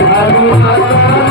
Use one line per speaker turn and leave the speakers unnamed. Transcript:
Thank you.